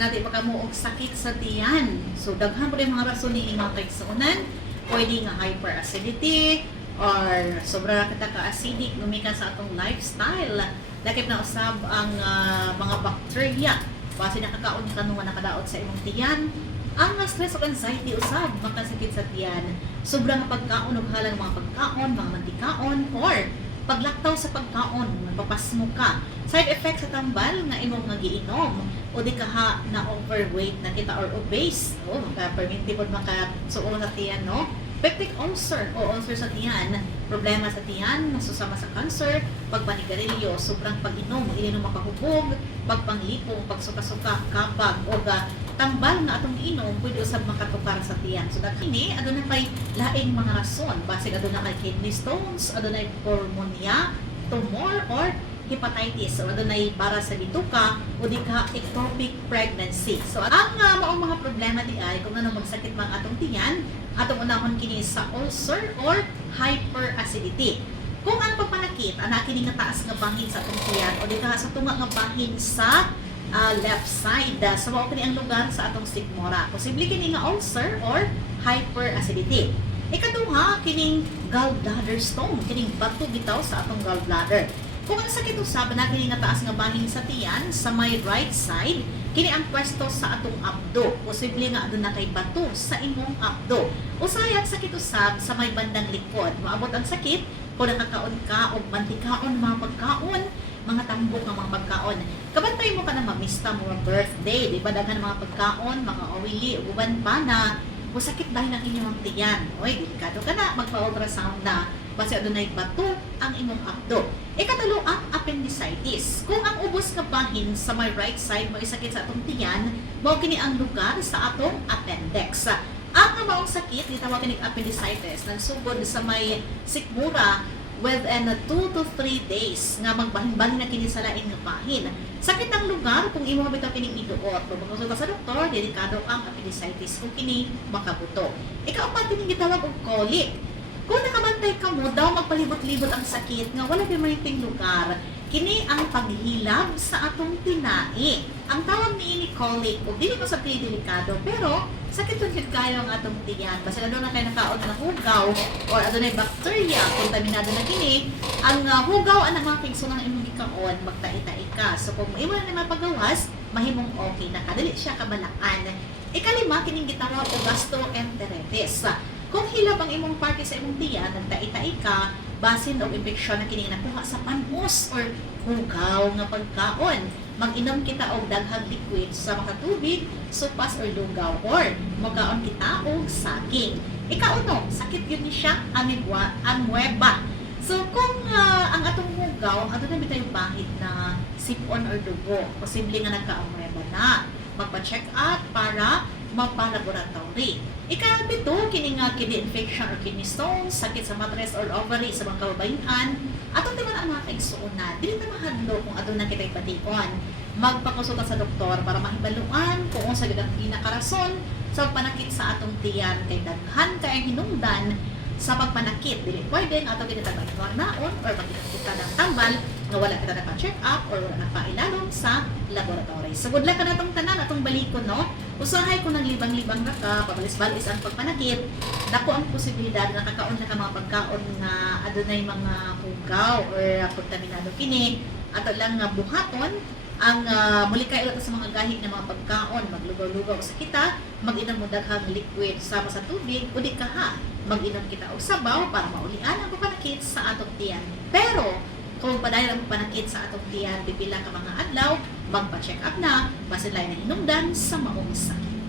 basin natin makamuog sakit sa tiyan. So daghan po rin mga rason ni mga kaigsuonan. Pwede nga hyperacidity or sobra kita ka-acidic gumikan sa atong lifestyle. Lakip na usab ang mga bacteria base nakakaon kanungan nakadaot sa imong tiyan. Ang stress o anxiety usab makasakit sa tiyan. Sobrang pagkaon ug halang mga pagkaon, mga mantikaon or paglaktaw sa pagkaon, magpapasmo ka. Side effects sa tambal nga imong nga giinom o di kaha na overweight na kita or obese. O maka-perminti pod makasuon sa tiyan, no? Peptic ulcer o ulcer sa tiyan, problema sa tiyan, nasusama sa cancer, pagpanigarilyo, sobrang pag-inom, ininom makahubog, pagpanglipong, pagsuka-suka, kapag, o tambal na atong inom, pwede usab makatukar sa tiyan. So dakini, aduna kay laing mga rason, basig aduna kay kidney stones, aduna pneumonia, tumor, or hepatitis. So adunay para sa bituka o di ka ectopic pregnancy. So ang maong mga problema di ay kung ano magsakit mga atong tiyan, atong unahon kini sa ulcer or hyperacidity. Kung ang pagpanakit ana kini nga taas nga bahin sa atong tiyan o di ka sa tunga nga bahin sa left side, so mao kini ang lugar sa atong sikmura. Posible kini nga ulcer or hyperacidity. Ikaduha kining gallbladder stone, kining bato bitaw sa atong gallbladder. Kung ang sakit usab na kini nga taas nga bahin sa tiyan sa may right side, kini ang pwesto sa atong abdo. Posible nga aduna kay bato sa imong abdo. Usay ang sakit usab sa may bandang likod. Maabot ang sakit kung nakakaon ka og mantikaon mga pagkaon, mga tambok ng mga pagkaon. Kabantay mo ka na mamista mo ang birthday, di ba? Daghan mga pagkaon, mga oily, uban pa na sakit dahil ang inyong tiyan. Oy, delikado ka na, magpa-ultrasound na. Base adunay bato ang imong abdo. Ikatulo ang appendicitis. Kung ang ubos nga bahin sa may right side mo sakit sa atong tiyan, mao kini ang lugar sa atong appendix. Ang maong sakit gitawag kini appendicitis nagsugod sa may sikmura within 2 to 3 days nga magbahin-bahin na kini sa lain nga bahin. Sakit ang lugar kung imo bitaw kining iduot. Kung magkonsulta sa doktor, delikado ang appendicitis kung kini makabuto. Ikaupat kini gitawag og colic. Kung nakabantay ka mo, daw magpalibot-libot ang sakit nga wala pimayting lugar, kini ang paghilab sa atong tinai. Ang tawag ni colic, o dili ko sa delikado, pero sakit yun kayo ang atong tiyan. Basta na doon na kayo nakaon na hugaw, or adunay bacteria, kontaminado na kini, ang hugaw ang mga kingso ng imong gikaon, magtai-tai ka. So kung imo na mapagawas, mahimong okay na kadali siya kabalaan. Ikalima, kining gitawag o gastroenteritis. Kung hilab ang imong parte sa imong tiyan, nagtai-tai ka, basin o infeksyon na kini nakuha sa panhos or hugaw nga pagkaon. Mag-inom kita og daghang liquid sa mga tubig, sopas or lugaw, or magkaon kita og saging. Ikauno, sakit yun ni siya, amoeba. So kung ang atong hugaw, ato na bitay bahid na sipon or dugo, posible nga nagka-amoeba na. Magpa-check up para magpa-laboratory. Ikapito, kini nga kidney infection or kidney stones, sakit sa matres or ovary sa mga kababayan, atong naman ang mga kaigsuonan, dili na mahadlo kung ato na kita'y patikon. Magpakonsulta sa doktor para mahibaluan kung unsa gyud ang pinakarason sa pagpanakit sa atong tiyan kay daghan kay hinungdan sa pagpanakit. Dili pwede nga ato kita naon or pagkita ng tambal nga wala kita naka-check up or wala naka-ilalom sa laboratory. So good luck ka na itong tanan, atong balikon, no? Usahay kung nang libang-libang ka, pabalis-balis ang pagpanakit, dako ang posibilidad na kakaon na ka mga pagkaon nga adunay mga hugaw or kontaminado kini, ato lang nga buhaton, ang muli kayo sa mga gahig na mga pagkaon, maglugaw-lugaw sa kita, mag-inom mo daghang liquid sama sa tubig, udi ka ha, mag-inom kita og sabaw para maulian ang pagpanakit sa atong tiyan. Pero, kung padayon ang panakit sa atong tiyan, pipila ka mga adlaw, magpa-check up na, base lain na hinungdan sa maong sakit.